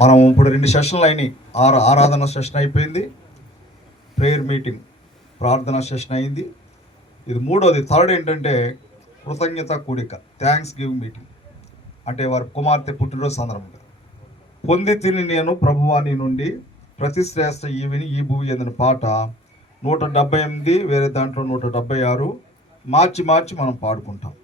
మనం ఇప్పుడు 2 సెషన్లు అయినాయి. ఆరాధన సెషన్ అయిపోయింది, ప్రేయర్ మీటింగ్ ప్రార్థన సెషన్ అయింది. ఇది మూడోది, థర్డ్ ఏంటంటే కృతజ్ఞత కూడిక, థ్యాంక్స్ గివింగ్ మీటింగ్. అంటే వారి కుమార్తె పుట్టినరోజు సందర్భంగా పొంది తిని నేను ప్రభువాని నుండి ప్రతి శ్రేష్ఠ ఈవిని ఈ భూమి ఎందిన పాట 178, వేరే దాంట్లో 176 మార్చి మనం పాడుకుంటాం.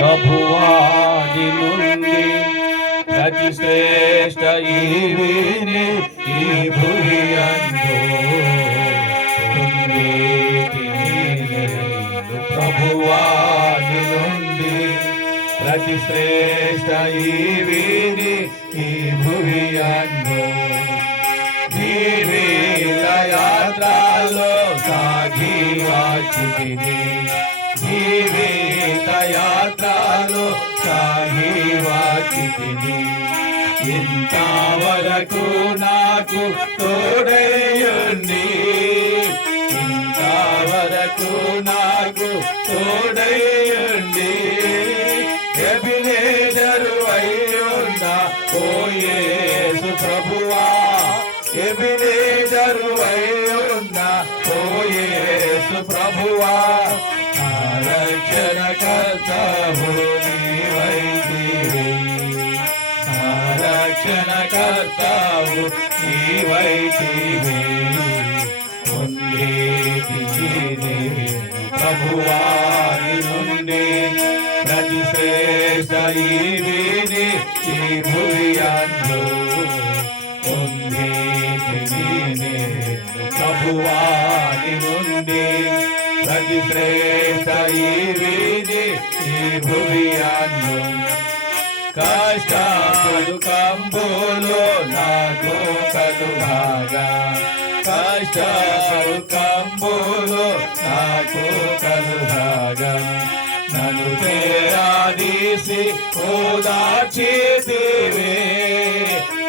ప్రభువాది నుండి ప్రతి శ్రేష్ఠ ఈవిని ఈ భూమి అందు ప్రభువాది నుండి ప్రతి శ్రేష్ఠ ఈవిని ఈ భూమి అందు జీవిత యాత్రలో సాగి వచ్చితిని, జీవిత యాత్రలో సాగి వచ్చితిని. ఇంతవరకు నాకు తోడయ్యుండి, ఇంతవరకు నాకు తోడయ్యుండి ఎబినేజరు అయ్యుండా ఓ యేసు ప్రభువా, ఎబినేజరు అయ్యుండా ఓ యేసు ప్రభువా. రక్షణకర్తవు నీవైతివి, రక్షణకర్తవు నీవైతివి. ప్రభువాని నుండి ప్రతి శ్రేష్ఠ ఈవిని ఈ భూమి అందు ప్రభువాని నుండి ప్రతి శ్రేష్ఠ ఈవిని ఈ భూమి అందు. కష్టపడు కంబులో నాకు కలుగాగా, కష్టపడు కంబులో నాకు కలుగాగా. నన్ను చేరాదీసి ఓదార్చితివే,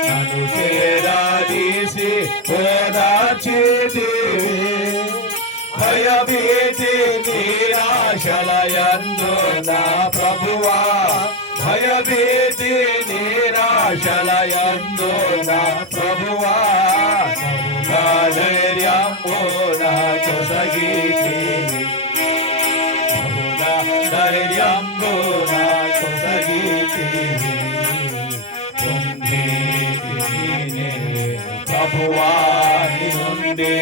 నన్ను చేరాదీసి ఓదార్చితివే. భయభీతి నిరాశలయందు నా ప్రభువా, భయభీతి నిరాశలయందు నా ప్రభువా. ధైర్యము నాకు సగితివి, ధైర్యము నాకు సగితివి. ప్రభువాని నుండి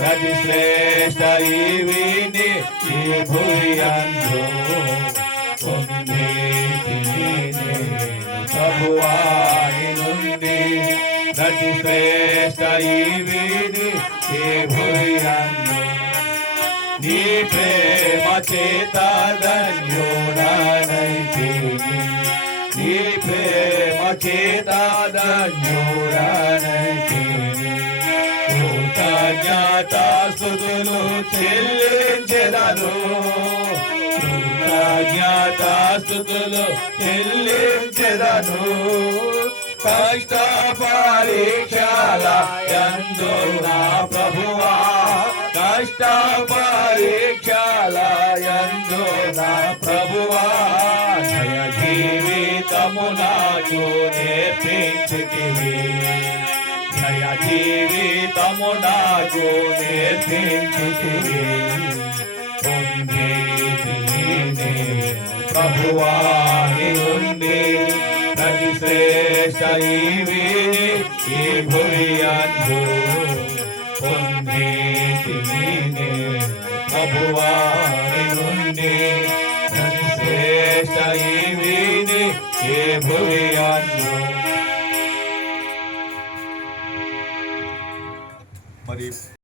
ప్రతి శ్రేష్ఠ ఈవిని ఈ భూమి అందు ప్రభువాని నుండి ప్రతి శ్రేష్ఠ ఈవిని ఈ భూమి అందు. నీ ప్రేమ చేత ధన్యుడనైతిని, నీ ప్రేమ చేత ధన్యుడనైతిని. కృతజ్ఞతాస్తుతులు చెల్లించెదను, కృతజ్ఞతాస్తుతులు చెల్లించెదను. కష్ట పరీక్షల యందు నా ప్రభువా, కష్ట పరీక్షల యందు నా ప్రభువా. జయ జీవితము నాకు నేర్పించితివి, జయ జీవితము నాకు నేర్పించితివి. ప్రభువాని నుండి ప్రతి శ్రేష్ఠ ఈవిని ఈ భూమి అందు ప్రభువాని నుండి ప్రతి శ్రేష్ఠ ఈవిని ఈ భూమి అందు.